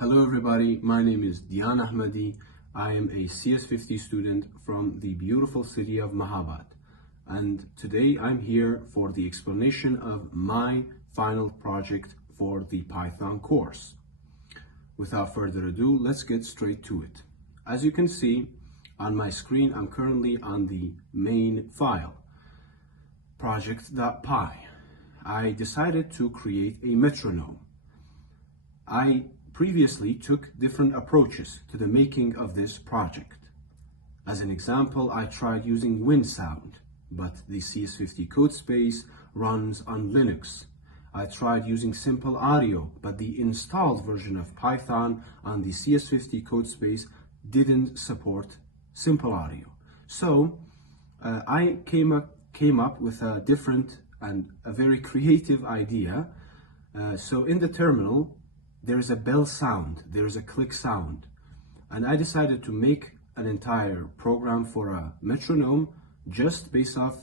Hello everybody, my name is Dian Ahmadi. I am a CS50 student from the beautiful city of Mahabad. And today I'm here for the explanation of my final project for the Python course. Without further ado, let's get straight to it. As you can see on my screen, I'm currently on the main file, project.py. I decided to create a metronome. I previously took different approaches to the making of this project. As an example, I tried using WinSound, but the CS50 codespace runs on Linux. I tried using Simple Audio, but the installed version of Python on the CS50 codespace didn't support Simple Audio. So I came up with a different and a very creative idea. So in the terminal, there is a bell sound, there is a click sound. And I decided to make an entire program for a metronome just based off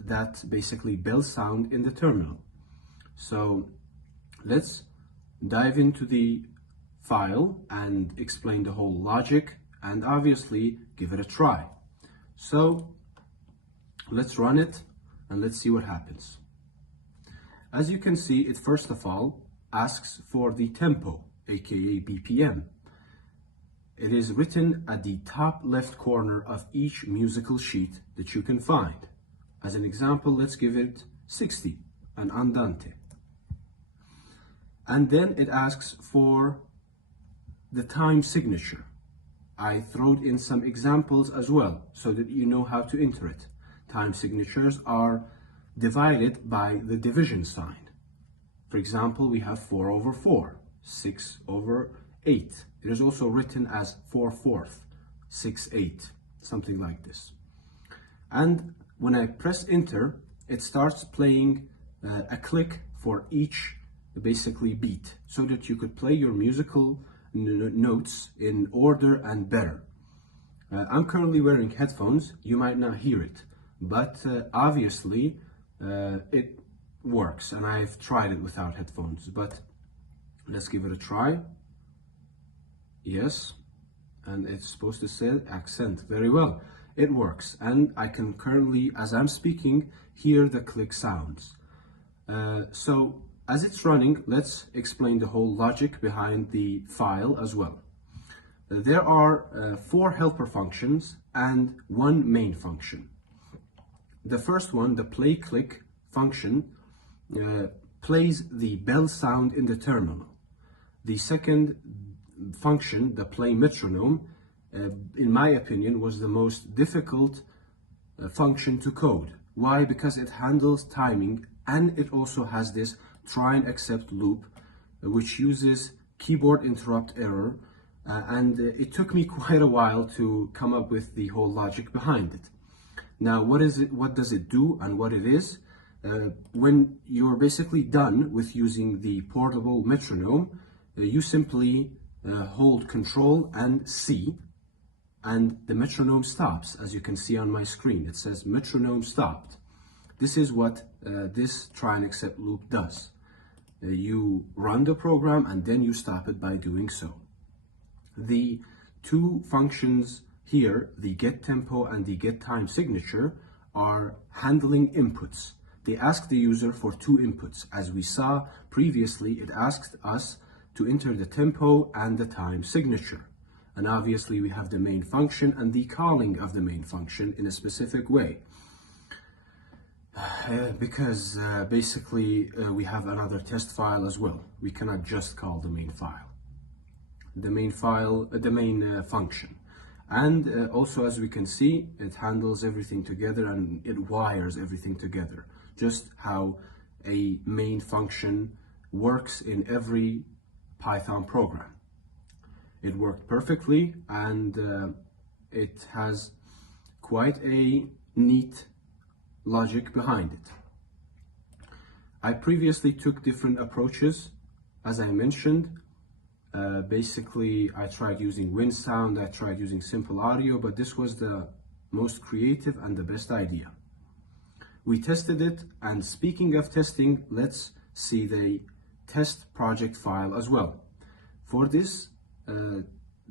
that basically bell sound in the terminal. So let's dive into the file and explain the whole logic and obviously give it a try. So let's run it and let's see what happens. As you can see, it first of all asks for the tempo, aka BPM. It is written at the top left corner of each musical sheet that you can find. As an example, let's give it 60, an andante. And then it asks for the time signature. I throwed in some examples as well so that you know how to enter it. Time signatures are divided by the division sign. For example, we have 4/4, 6/8. It is also written as 4/4, 6/8, something like this. And when I press enter, it starts playing a click for each basically beat so that you could play your musical notes in order and better. I'm currently wearing headphones. You might not hear it, but obviously it works, and I've tried it without headphones, but let's give it a try. Yes, and it's supposed to say accent. Very well, it works, and I can currently, as I'm speaking, hear the click sounds. So as it's running, let's explain the whole logic behind the file as well. There are 4 helper functions and 1 main function. The first one, the play click function, plays the bell sound in the terminal. The second function, the play metronome, in my opinion, was the most difficult function to code. Why? Because it handles timing, and it also has this try and accept loop, which uses keyboard interrupt error, and it took me quite a while to come up with the whole logic behind it. Now, what does it do and what it is? When you're basically done with using the portable metronome, you simply hold Control and C, and the metronome stops. As you can see on my screen, it says metronome stopped. This is what this try and accept loop does. You run the program and then you stop it by doing so. The 2 functions here, the get tempo and the get time signature, are handling inputs. They ask the user for 2 inputs. As we saw previously, it asked us to enter the tempo and the time signature. And obviously we have the main function and the calling of the main function in a specific way. Because basically we have another test file as well. We cannot just call the main file. The main function. And also, as we can see, it handles everything together and it wires everything together. Just how a main function works in every Python program. It worked perfectly, and it has quite a neat logic behind it. I previously took different approaches, as I mentioned. Basically, I tried using WinSound, I tried using Simple Audio, but this was the most creative and the best idea. We tested it, and speaking of testing, let's see the test project file as well. For this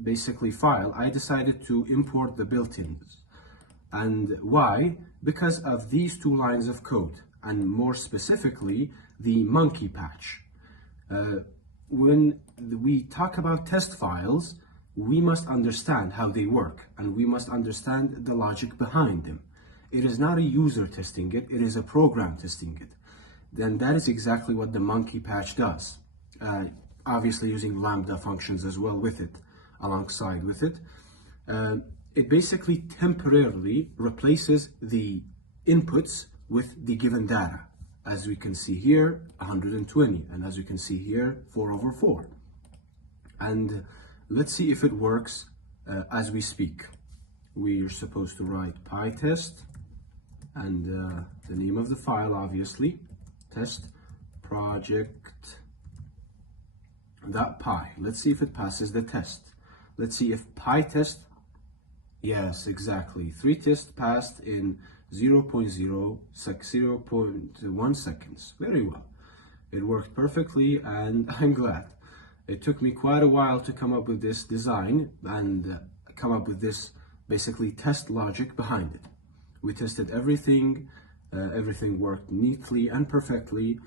basically file, I decided to import the built-ins. And why? Because of these two lines of code, and more specifically, the monkey patch. When we talk about test files, we must understand how they work, and we must understand the logic behind them. It is not a user testing it, it is a program testing it. Then that is exactly what the monkey patch does. Obviously using lambda functions as well with it, alongside with it. It basically temporarily replaces the inputs with the given data. As we can see here, 120, and as you can see here, 4/4. And let's see if it works as we speak. We are supposed to write pytest, and the name of the file, obviously, test project.py. Let's see if it passes the test. Let's see if pytest, yes, exactly. 3 tests passed in 0.1 seconds. Very well. It worked perfectly, and I'm glad. It took me quite a while to come up with this design and come up with this basically test logic behind it. We tested everything, everything worked neatly and perfectly.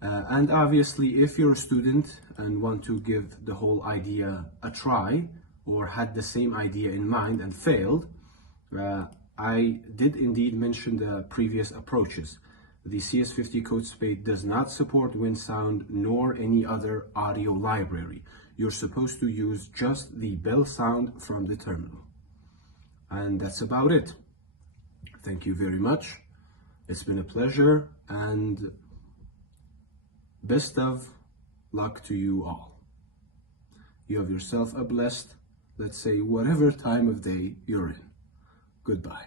And obviously, if you're a student and want to give the whole idea a try, or had the same idea in mind and failed, I did indeed mention the previous approaches. The CS50 CodeSpade does not support WinSound nor any other audio library. You're supposed to use just the bell sound from the terminal. And that's about it. Thank you very much. It's been a pleasure, and best of luck to you all. You have yourself a blessed, let's say, whatever time of day you're in. Goodbye.